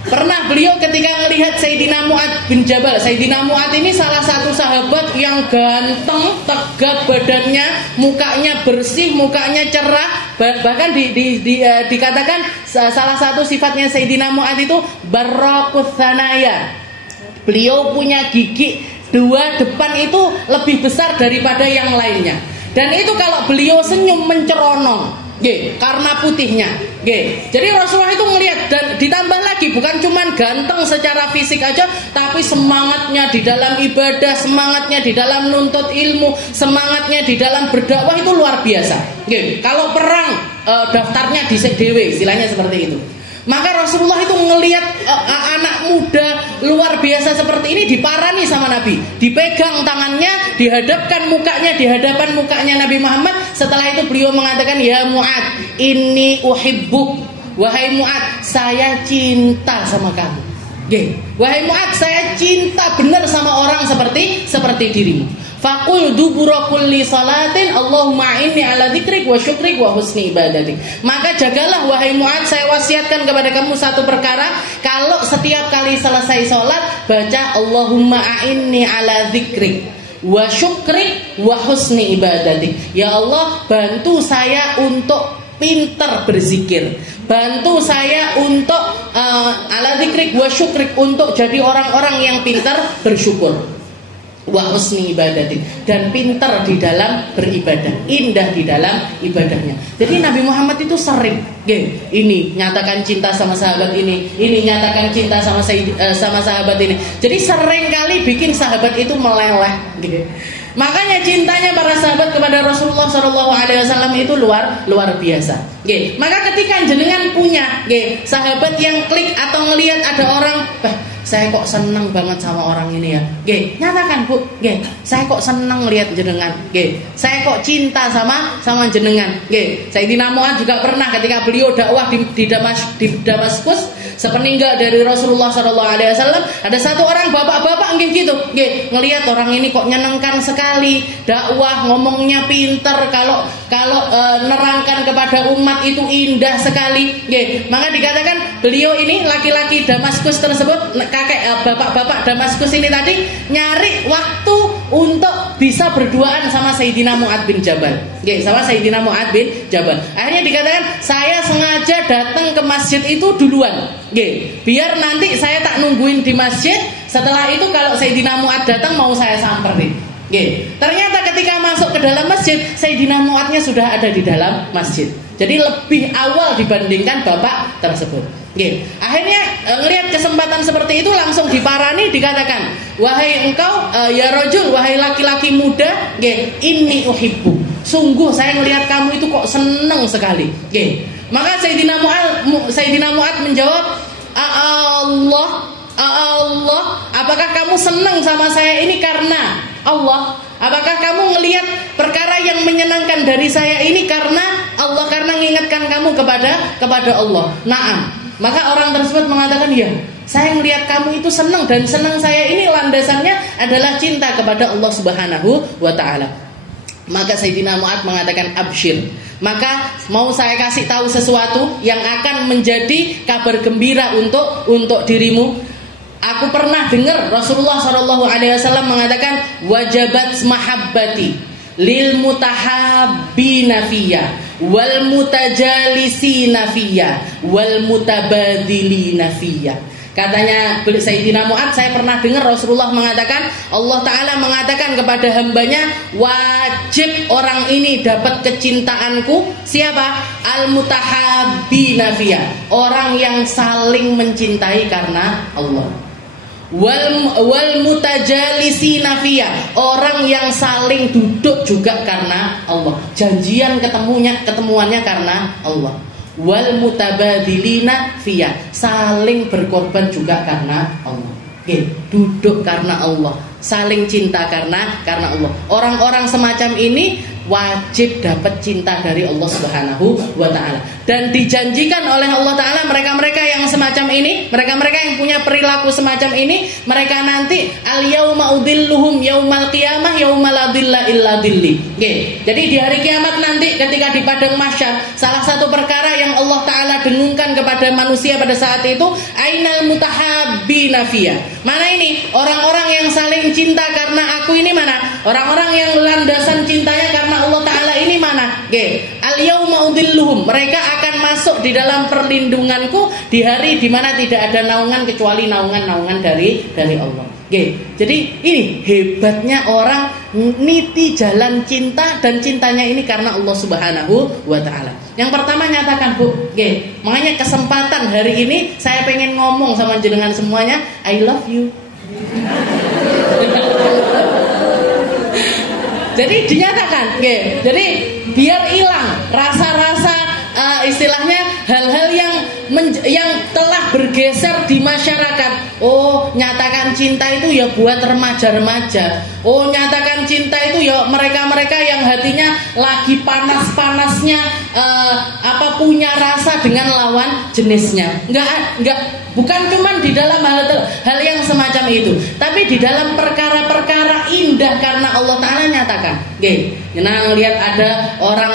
Pernah beliau ketika melihat Sayyidina Mu'ad bin Jabal. Sayyidina Mu'ad ini salah satu sahabat yang ganteng, tegap badannya, mukanya bersih, mukanya cerah. Bahkan dikatakan salah satu sifatnya Sayyidina Mu'ad itu barraqus tsanaya. Beliau punya gigi dua depan itu lebih besar daripada yang lainnya. Dan itu kalau beliau senyum menceronong. Karena putihnya. Jadi Rasulullah itu melihat, dan ditambah lagi bukan cuman ganteng secara fisik aja, tapi semangatnya di dalam ibadah, semangatnya di dalam nuntut ilmu, semangatnya di dalam berdakwah itu luar biasa. Kalau perang daftarnya dhisik dhewe, istilahnya seperti itu. Maka Rasulullah itu ngelihat anak muda luar biasa seperti ini diparani sama Nabi, dipegang tangannya, dihadapkan mukanya di hadapan mukanya Nabi Muhammad. Setelah itu beliau mengatakan, ya Mu'ad, inni uhibbuk. Wahai Mu'ad, saya cinta sama kamu. Wahai Mu'ad, saya cinta benar sama orang seperti dirimu. Faqul dubura kulli salatin Allahumma inni ala dzikrik wa syukrik wa husni ibadatik. Maka jagalah wahai Mu'ad, saya wasiatkan kepada kamu satu perkara. Kalau setiap kali selesai sholat, baca Allahumma a'inni ala dzikrik wa syukrik wa husni ibadatik. Ya Allah, bantu saya untuk pintar berzikir, bantu saya untuk ala dzikrik wa syukrik, untuk jadi orang-orang yang pintar bersyukur, wa husni ibadatin, dan pintar di dalam beribadah, indah di dalam ibadahnya. Jadi Nabi Muhammad itu sering ini nyatakan cinta sama sahabat ini nyatakan cinta sama sahabat ini. Jadi sering kali bikin sahabat itu meleleh. Makanya cintanya para sahabat kepada Rasulullah SAW itu luar biasa. Maka ketika jenengan punya sahabat yang klik atau ngelihat ada orang, saya kok seneng banget sama orang ini ya, nyatakan Bu, saya kok seneng lihat jenengan, saya kok cinta sama jenengan. Sayyidina Mu'ad juga pernah ketika beliau dakwah di Damaskus, sepeninggal dari Rasulullah SAW, ada satu orang bapak-bapak gitu, ngelihat orang ini kok nyenengkan sekali, dakwah ngomongnya pinter, kalau nerangkan kepada umat itu indah sekali. Maka dikatakan beliau ini laki-laki Damaskus tersebut, bapak-bapak Damaskus ini tadi nyari waktu untuk bisa berduaan sama Sayyidina Mu'ad bin Jabal. Sama Sayyidina Mu'ad bin Jabal. Akhirnya dikatakan, saya sengaja datang ke masjid itu duluan, biar nanti saya tak nungguin di masjid. Setelah itu kalau Sayyidina Mu'ad datang mau saya samperin. Ternyata ketika masuk ke dalam masjid, Sayyidina Mu'adnya sudah ada di dalam masjid. Jadi lebih awal dibandingkan bapak tersebut. Akhirnya ngelihat kesempatan seperti itu, langsung diparani, dikatakan, wahai engkau ya rajul, wahai laki-laki muda, inni uhibbu, sungguh saya ngelihat kamu itu kok seneng sekali. Maka Sayyidina Mu'ad menjawab, Allah, apakah kamu senang sama saya ini karena Allah? Apakah kamu ngelihat perkara yang menyenangkan dari saya ini karena Allah, karena mengingatkan kamu kepada Allah? Naam. Maka orang tersebut mengatakan, ya, saya ngelihat kamu itu senang, dan senang saya ini landasannya adalah cinta kepada Allah Subhanahu wa ta'ala. Maka Sayyidina Mu'ad mengatakan, absyir, maka mau saya kasih tahu sesuatu yang akan menjadi kabar gembira untuk dirimu. Aku pernah dengar Rasulullah SAW mengatakan, wajabat mahabbati lil mutahabbina fiyya wal mutajalisina fiyya wal mutabadilina fiyya. Katanya Sayyidina Mu'ad, saya pernah dengar Rasulullah mengatakan, Allah Ta'ala mengatakan kepada hambanya, wajib orang ini dapat kecintaanku. Siapa? Al-mutahabbina fiyya, orang yang saling mencintai karena Allah. wal mutajalisina fiya, orang yang saling duduk juga karena Allah, janjian ketemuannya karena Allah. Wal mutabadilina fiya, saling berkorban juga karena Allah. Oke, duduk karena Allah, saling cinta karena Allah. Orang-orang semacam ini wajib dapat cinta dari Allah Subhanahu wa taala. Dan dijanjikan oleh Allah taala mereka-mereka yang semacam ini, mereka-mereka yang punya perilaku semacam ini, mereka nanti al-yauma udilluhum yaumal qiyamah yauma la dhilla illa dhilli. Oke. Jadi di hari kiamat nanti ketika di padang mahsyar, salah satu perkara yang Allah taala dengungkan kepada manusia pada saat itu, ainal mutahabbina fiyya. Mana ini orang-orang yang saling cinta karena aku ini mana? Orang-orang yang landasan cintanya karena Allah taala ini mana? Oke. Al-yauma udilluhum, mereka akan masuk di dalam perlindunganku di hari di mana tidak ada naungan kecuali naungan dari Allah. Oke. Jadi ini hebatnya orang niti jalan cinta, dan cintanya ini karena Allah Subhanahu wa taala. Yang pertama nyatakan, Bu. Oke. Makanya kesempatan hari ini saya pengen ngomong sama jenengan semuanya, I love you. Jadi dinyatakan, oke. Jadi biar hilang rasa-rasa istilahnya hal-hal yang telah bergeser di masyarakat. Oh, nyatakan cinta itu ya buat remaja-remaja. Oh, nyatakan cinta itu ya mereka-mereka yang hatinya lagi panas-panasnya punya rasa dengan lawan jenisnya. Bukan cuma di dalam hal yang semacam itu, tapi di dalam perkara-perkara indah karena Allah taala nyatakan. Oke, nah lihat ada orang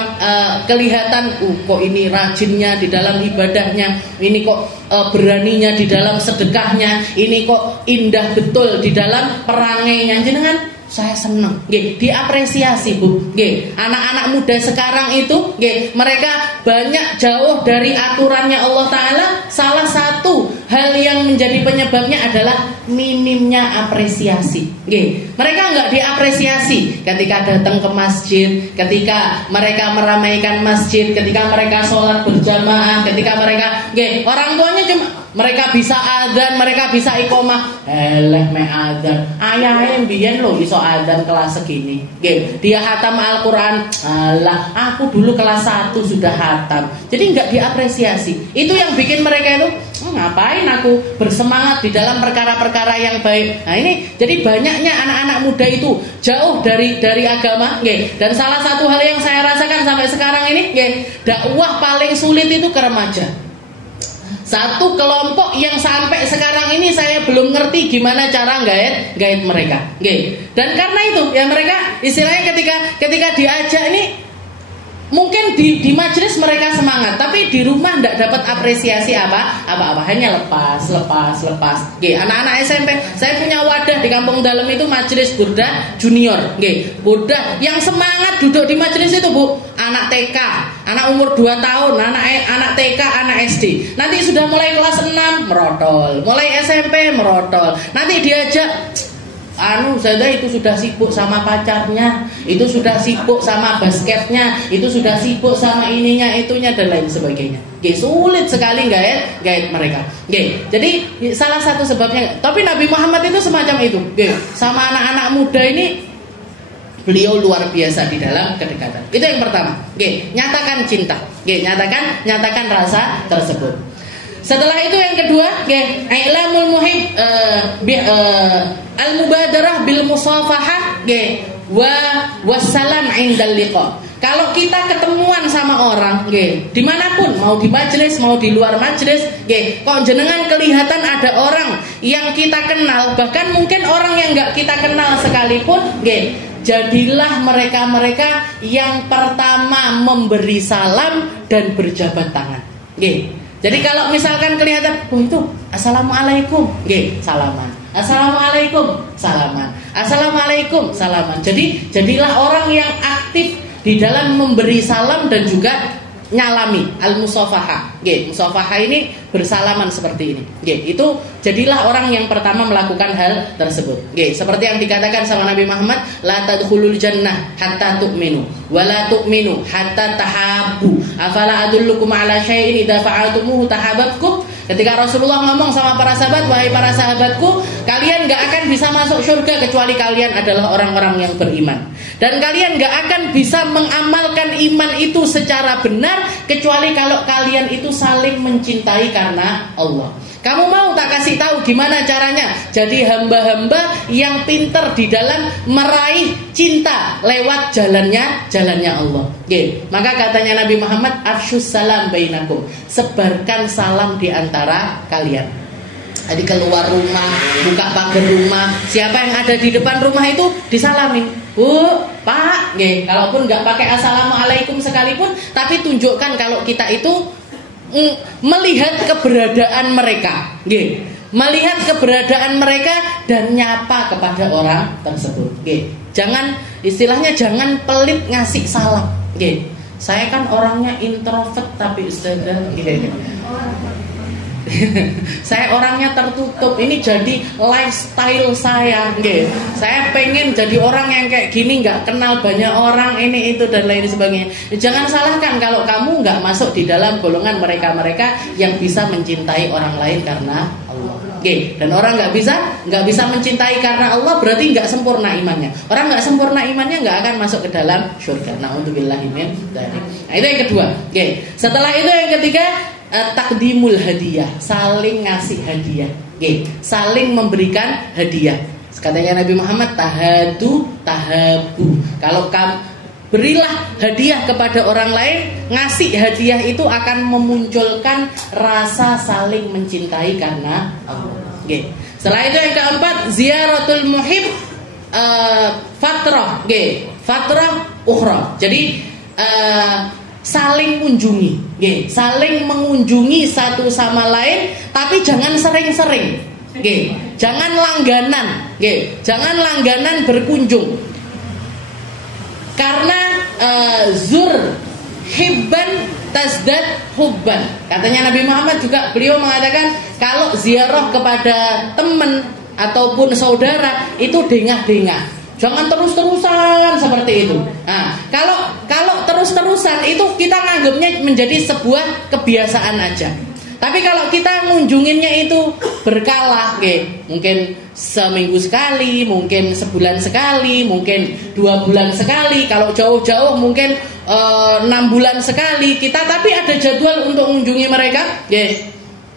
kelihatan kok ini rajinnya di dalam ibadahnya, ini kok beraninya di dalam sedekahnya, ini kok indah betul di dalam perangainya. Jenengan saya senang, diapresiasi, Bu. Anak-anak muda sekarang itu, mereka banyak jauh dari aturannya Allah taala. Salah satu hal yang menjadi penyebabnya adalah minimnya apresiasi. Mereka nggak diapresiasi ketika datang ke masjid, ketika mereka meramaikan masjid, ketika mereka sholat berjamaah, ketika mereka, orang tuanya cuma mereka bisa adzan, mereka bisa iqomah. Me adzan. Ayah mbiyen lho iso adzan kelas segini. Dia hatam Al-Qur'an. Alah, aku dulu kelas 1 sudah hatam. Jadi enggak diapresiasi. Itu yang bikin mereka itu ngapain aku bersemangat di dalam perkara-perkara yang baik. Nah ini jadi banyaknya anak-anak muda itu jauh dari agama. Dan salah satu hal yang saya rasakan sampai sekarang ini, dakwah paling sulit itu ke remaja. Satu kelompok yang sampai sekarang ini saya belum ngerti gimana cara gait mereka. Dan karena itu ya mereka istilahnya ketika diajak ini mungkin di majelis mereka semangat, tapi di rumah tidak dapat apresiasi apa-apa, hanya lepas. Anak-anak SMP, saya punya wadah di Kampung Dalam itu majelis Burda Junior. Burda yang semangat duduk di majelis itu, Bu, anak TK, anak umur 2 tahun, anak TK, anak SD. Nanti sudah mulai kelas 6 merotol, mulai SMP merotol. Nanti diajak saya itu sudah sibuk sama pacarnya, itu sudah sibuk sama basketnya, itu sudah sibuk sama ininya, itunya dan lain sebagainya. Sulit sekali gait mereka. Jadi salah satu sebabnya. Tapi Nabi Muhammad itu semacam itu. Sama anak-anak muda ini beliau luar biasa di dalam kedekatan. Itu yang pertama. Nyatakan cinta. Nyatakan rasa tersebut. Setelah itu yang kedua, i'lamul muhib al-mubadarah bil musafahah wassalam indal liqa. Kalau kita ketemuan sama orang, dimanapun, mau di majelis, mau di luar majelis, kok jenengan kelihatan ada orang yang kita kenal, bahkan mungkin orang yang nggak kita kenal sekalipun, jadilah mereka-mereka yang pertama memberi salam dan berjabat tangan. Jadi kalau misalkan kelihatan, itu assalamualaikum, salaman. Assalamualaikum, salaman. Assalamualaikum, salaman. Jadi jadilah orang yang aktif di dalam memberi salam dan juga nyalami al-musafahah. Musafahah ini bersalaman seperti ini. Itu jadilah orang yang pertama melakukan hal tersebut. Seperti yang dikatakan sama Nabi Muhammad, la tadkhulul jannah hatta tu'minu wa la tu'minu hatta tahabbu. Afala adullukum ala syai'in idza fa'altumuhu tahabbtum. Ketika Rasulullah ngomong sama para sahabat, wahai para sahabatku, kalian gak akan bisa masuk surga kecuali kalian adalah orang-orang yang beriman. Dan kalian gak akan bisa mengamalkan iman itu secara benar kecuali kalau kalian itu saling mencintai karena Allah. Kamu mau tak kasih tahu gimana caranya jadi hamba-hamba yang pintar di dalam meraih cinta lewat jalannya Allah. Maka katanya Nabi Muhammad, afsyus salam bainakum, sebarkan salam di antara kalian. Jadi keluar rumah, buka pagar rumah, siapa yang ada di depan rumah itu disalamin. Bu, Pak, kalaupun nggak pakai assalamualaikum sekalipun, tapi tunjukkan kalau kita itu melihat keberadaan mereka, melihat keberadaan mereka dan nyapa kepada orang tersebut. Jangan, istilahnya jangan pelit ngasih salam. Saya kan orangnya introvert tapi Ustazah, saya orangnya tertutup. Ini jadi lifestyle saya. Saya pengen jadi orang yang kayak gini, nggak kenal banyak orang, ini itu dan lain sebagainya. Jangan salahkan kalau kamu nggak masuk di dalam golongan mereka-mereka yang bisa mencintai orang lain karena Allah. Dan orang nggak bisa mencintai karena Allah berarti nggak sempurna imannya. Orang nggak sempurna imannya nggak akan masuk ke dalam surga. Na'udzubillahi min dzalik. Nah, itu yang kedua. Setelah itu yang ketiga, takdimul hadiah, saling ngasih hadiah, saling memberikan hadiah. Katanya Nabi Muhammad, tahadu tahabu. Kalau kamu berilah hadiah kepada orang lain, ngasih hadiah itu akan memunculkan rasa saling mencintai karena Allah. Setelah itu yang keempat, ziaratul muhib fatrah, fatrah ukhra. Jadi saling kunjungi, saling mengunjungi satu sama lain, tapi jangan sering-sering, jangan langganan, jangan langganan berkunjung. Karena zur hibban tazdad hubban. Katanya Nabi Muhammad juga, beliau mengatakan kalau ziarah kepada teman ataupun saudara itu dengah-dengah. Jangan terus-terusan seperti itu. Nah, kalau terus-terusan itu kita nganggapnya menjadi sebuah kebiasaan aja. Tapi kalau kita ngunjunginnya itu berkala, mungkin seminggu sekali, mungkin sebulan sekali, mungkin 2 bulan sekali. Kalau jauh-jauh mungkin 6 bulan sekali kita, tapi ada jadwal untuk mengunjungi mereka,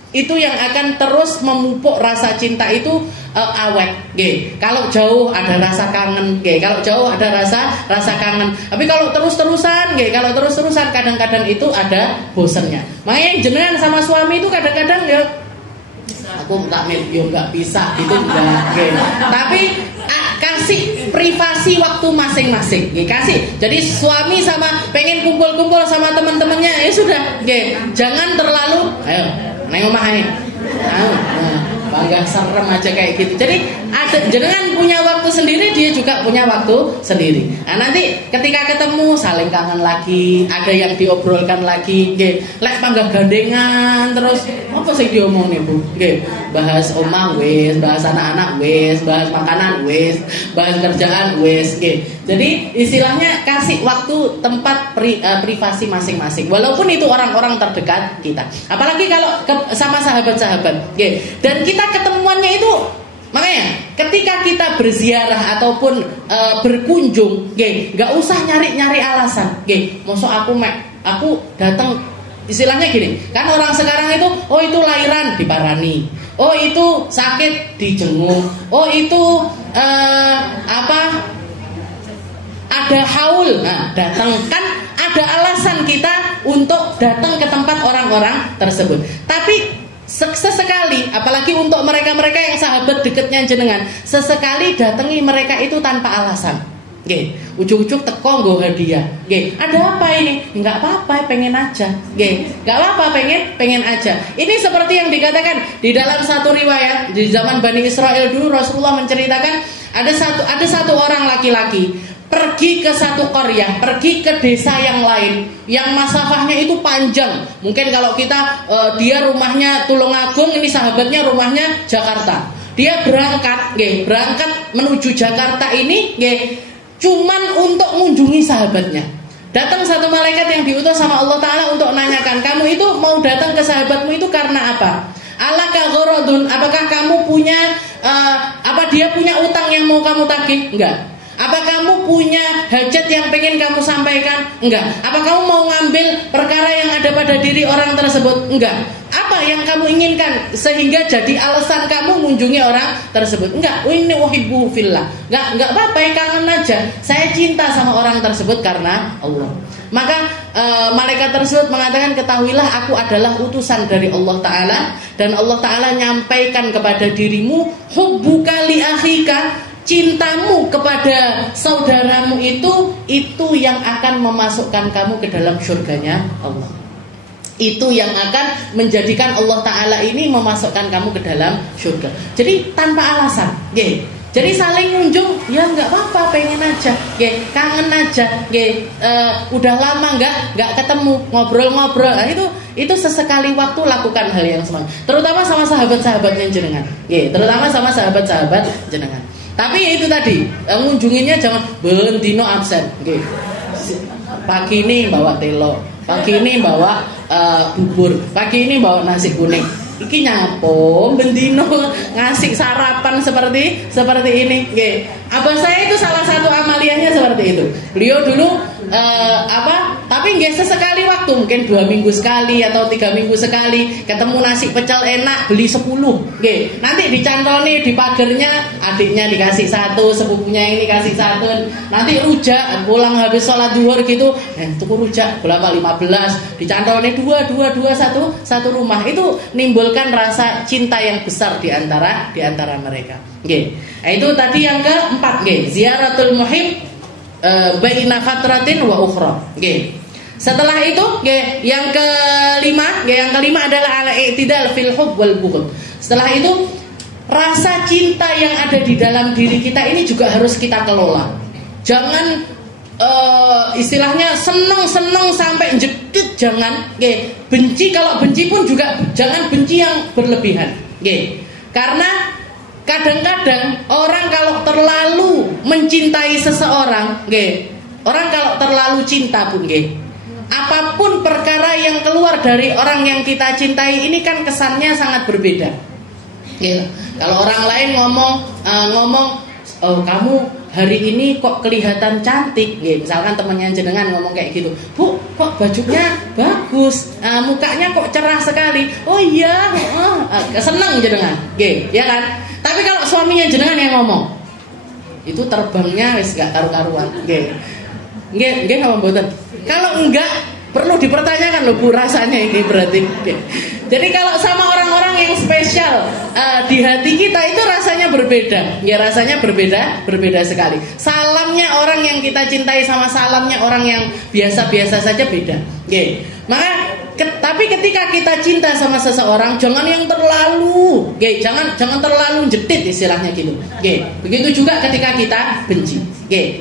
itu yang akan terus memupuk rasa cinta itu awet. Kalau jauh ada rasa kangen, kalau jauh ada rasa kangen. Tapi kalau terus-terusan, kadang-kadang itu ada bosennya. Makanya jenengan sama suami itu kadang-kadang ya aku tak yo nggak bisa itu enggak. Tapi kasih privasi waktu masing-masing, kasih. Jadi suami sama pengen kumpul-kumpul sama teman-temannya, ya sudah, jangan terlalu ayo neng omah ini. Bangga serem aja kayak gitu. Jadi ada jenengan punya waktu sendiri, dia juga punya waktu sendiri. Nah, nanti ketika ketemu saling kangen lagi, ada yang diobrolkan lagi, lek panggah gandengan terus apa sih diomongin Bu? Bahas omah wis, bahas anak-anak wis, bahas makanan wis, bahas kerjaan wis. Jadi istilahnya kasih waktu tempat privasi masing-masing. Walaupun itu orang-orang terdekat kita. Apalagi kalau sama sahabat-sahabat. Dan kita ketemuannya itu, makanya ketika kita berziarah ataupun berkunjung, nggak usah nyari-nyari alasan. Maksud aku datang, istilahnya gini, kan orang sekarang itu, oh itu lahiran diparani, oh itu sakit dijenguk, oh itu ada haul, nah datang, kan ada alasan kita untuk datang ke tempat orang-orang tersebut. Tapi sesekali, apalagi untuk mereka-mereka yang sahabat dekatnya jenengan, sesekali datangi mereka itu tanpa alasan. Ujuk-ujuk teko nggo hadiah. Ada apa ini? Enggak apa-apa, pengen aja. Enggak apa-apa, pengen aja. Ini seperti yang dikatakan di dalam satu riwayat di zaman Bani Israel dulu, Rasulullah menceritakan ada satu orang laki-laki pergi ke satu qaryah, pergi ke desa yang lain yang masafahnya itu panjang. Mungkin kalau kita dia rumahnya Tulungagung, ini sahabatnya rumahnya Jakarta. Dia berangkat menuju Jakarta ini cuman untuk mengunjungi sahabatnya. Datang satu malaikat yang diutus sama Allah Ta'ala untuk nanyakan, kamu itu mau datang ke sahabatmu itu karena apa? Alaka gharadun, apakah kamu punya apa dia punya utang yang mau kamu tagih? Enggak. Apa kamu punya hajat yang pengen kamu sampaikan? Enggak. Apa kamu mau ngambil perkara yang ada pada diri orang tersebut? Enggak. Apa yang kamu inginkan sehingga jadi alasan kamu mengunjungi orang tersebut? Enggak. Ini uhibbu fillah. Enggak apa-apa, kangen aja. Saya cinta sama orang tersebut karena Allah. Maka malaikat tersebut mengatakan, ketahuilah aku adalah utusan dari Allah Ta'ala, dan Allah Ta'ala nyampaikan kepada dirimu hubbuka li akhika, cintamu kepada saudaramu itu yang akan memasukkan kamu ke dalam surganya Allah. Itu yang akan menjadikan Allah Ta'ala ini memasukkan kamu ke dalam surga. Jadi tanpa alasan, jadi saling kunjung, ya nggak apa-apa, pengen aja, kangen aja, udah lama nggak ketemu, ngobrol-ngobrol. Nah, itu sesekali waktu lakukan hal yang sama. Terutama sama sahabat-sahabatnya jenengan, terutama sama sahabat-sahabat jenengan. Tapi itu tadi, ngunjunginnya jangan bendino absen. Pagi ini bawa telo, pagi ini bawa bubur, pagi ini bawa nasi kuning. Iki nyapo bendino ngasih sarapan seperti ini. Abah saya itu salah satu amaliyahnya seperti itu. Beliau dulu tapi nggak sesekali waktu, mungkin 2 minggu sekali atau 3 minggu sekali ketemu nasi pecel enak, beli 10. Nanti dicantolnya di pagernya, adiknya dikasih 1, sepupunya ini kasih 1. Nanti rujak pulang habis sholat duhur gitu, tuku rujak berapa, 15, dicantolnya 2, 1 rumah. Itu nimbulkan rasa cinta yang besar di antara mereka. Nah, itu tadi yang keempat, ziaratul muhib baina fatratin wa ukhra. Setelah itu, yang kelima adalah al-i'tidal fil hubb wal bughd. Setelah itu, rasa cinta yang ada di dalam diri kita ini juga harus kita kelola. Jangan istilahnya seneng sampai jedit, jangan. Benci, kalau benci pun juga jangan benci yang berlebihan. Karena kadang-kadang orang kalau terlalu mencintai seseorang, orang kalau terlalu cinta pun, apapun perkara yang keluar dari orang yang kita cintai ini kan kesannya sangat berbeda. Kalau orang lain ngomong, oh kamu hari ini kok kelihatan cantik, misalkan temannya jenengan ngomong kayak gitu, Bu, kok bajunya bagus, mukanya kok cerah sekali. Oh iya, seneng jenengan, ya kan? Tapi kalau suaminya jenengan yang ngomong, itu terbangnya wis gak karu-karuan, nggih apa mboten? Kalau enggak, perlu dipertanyakan loh Bu, rasanya ini berarti. Jadi kalau sama orang-orang yang spesial di hati kita itu rasanya berbeda. Rasanya berbeda sekali. Salamnya orang yang kita cintai sama salamnya orang yang biasa-biasa saja beda. Tapi ketika kita cinta sama seseorang, jangan yang terlalu, jangan terlalu jedit istilahnya gitu. Begitu juga ketika kita benci.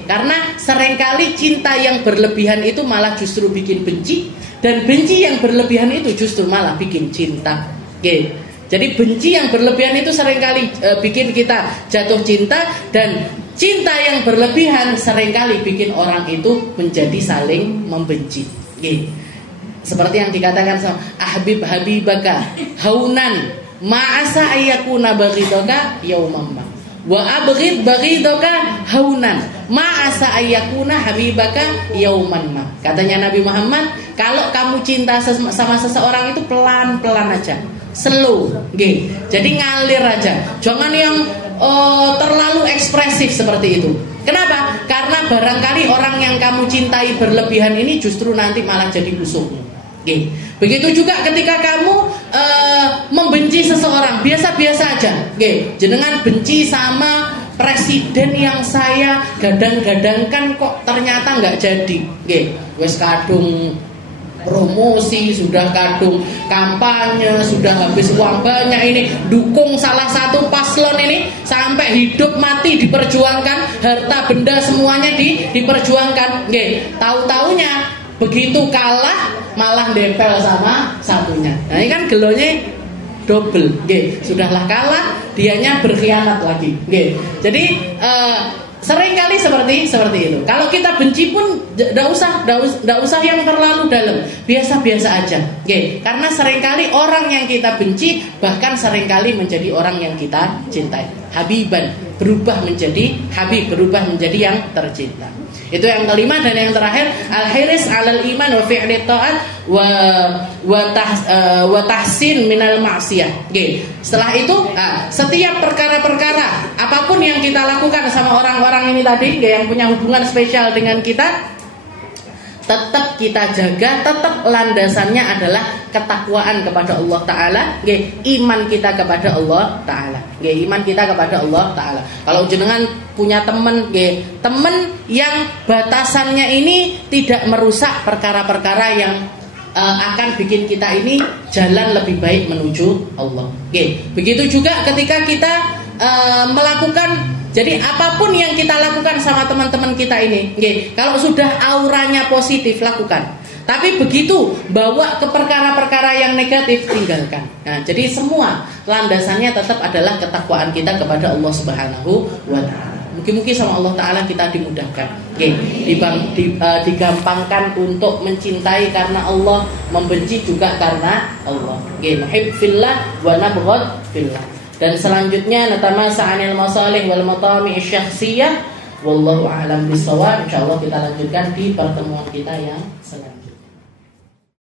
Karena seringkali cinta yang berlebihan itu malah justru bikin benci, dan benci yang berlebihan itu justru malah bikin cinta. Jadi benci yang berlebihan itu seringkali bikin kita jatuh cinta, dan cinta yang berlebihan seringkali bikin orang itu menjadi saling membenci. Seperti yang dikatakan sama habibaka haunan ma'asa ayyakuna baghidaka yaumamma wa abghid baghidaka haunan ma'asa ayyakuna habibaka yaumanma. Katanya Nabi Muhammad, kalau kamu cinta sama seseorang itu pelan-pelan aja, slow, jadi ngalir aja, jangan yang terlalu ekspresif seperti itu. Kenapa? Karena barangkali orang yang kamu cintai berlebihan ini justru nanti malah jadi musuhmu. Begitu juga ketika kamu membenci seseorang, biasa-biasa aja. Jenengan benci sama presiden yang saya gadang-gadangkan kok ternyata nggak jadi. Wes kadung promosi, sudah kadung kampanye, sudah habis uang banyak ini, dukung salah satu paslon ini sampai hidup mati diperjuangkan, harta benda semuanya diperjuangkan. Tahu-taunya begitu kalah malah dempel sama satunya. Nah ini kan gelonya double. Sudahlah kalah, dianya berkhianat lagi. Jadi Seringkali seperti itu. Kalau kita benci pun tidak usah yang terlalu dalam, biasa-biasa aja. Oke, karena seringkali orang yang kita benci bahkan seringkali menjadi orang yang kita cintai. Habiban, berubah menjadi habib, berubah menjadi yang tercinta. Itu yang kelima. Dan yang terakhir, al-hiris 'alal iman wa fi'li ta'at wa tahsin minal ma'siyah. Oke. Setelah itu, setiap perkara-perkara apapun yang kita lakukan sama orang-orang ini tadi, yang punya hubungan spesial dengan kita, tetap kita jaga, tetap landasannya adalah ketakwaan kepada Allah Ta'ala, iman kita kepada Allah Ta'ala, iman kita kepada Allah Ta'ala. Kalau jenengan punya teman yang batasannya ini tidak merusak perkara-perkara yang akan bikin kita ini jalan lebih baik menuju Allah. Begitu juga ketika kita melakukan. Jadi apapun yang kita lakukan sama teman-teman kita ini, kalau sudah auranya positif lakukan. Tapi begitu bawa ke perkara-perkara yang negatif tinggalkan. Nah, jadi semua landasannya tetap adalah ketakwaan kita kepada Allah Subhanahu wa taala. Mungkin sama Allah Ta'ala kita dimudahkan, digampangkan untuk mencintai karena Allah, membenci juga karena Allah. Nuhib fillah wa nabghad fillah. Dan selanjutnya natamasa 'anil masalih wal matami' syakhsiyah. Wallahu a'lam bishawab. Insyaallah kita lanjutkan di pertemuan kita yang selanjutnya.